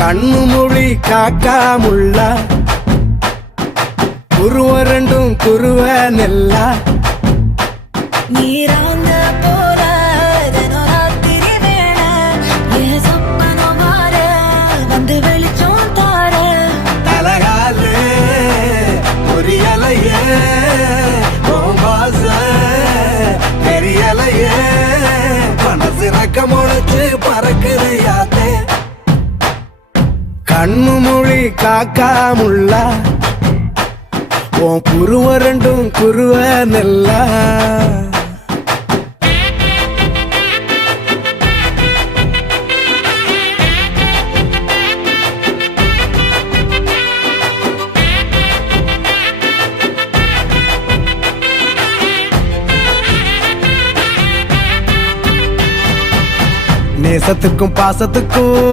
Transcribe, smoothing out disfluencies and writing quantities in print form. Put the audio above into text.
கண்ணு மொழி காக்காமுள்ள குருவ ரெண்டும் குருவ நெல்லா நீராங்க போல ராத்திரி வேண என் சொப்பனம் மாற வந்து வெளிச்சம் தார தலகாலே பொரியலையே வாச பெரியலையே மனசு ரக்க முளைச்சு பறக்குது யாத்தே கண்ணு மொழி காக்காமுள்ள உன் குருவ ரெண்டும் குருவ நெல்லா நேசத்துக்கும் பாசத்துக்கும்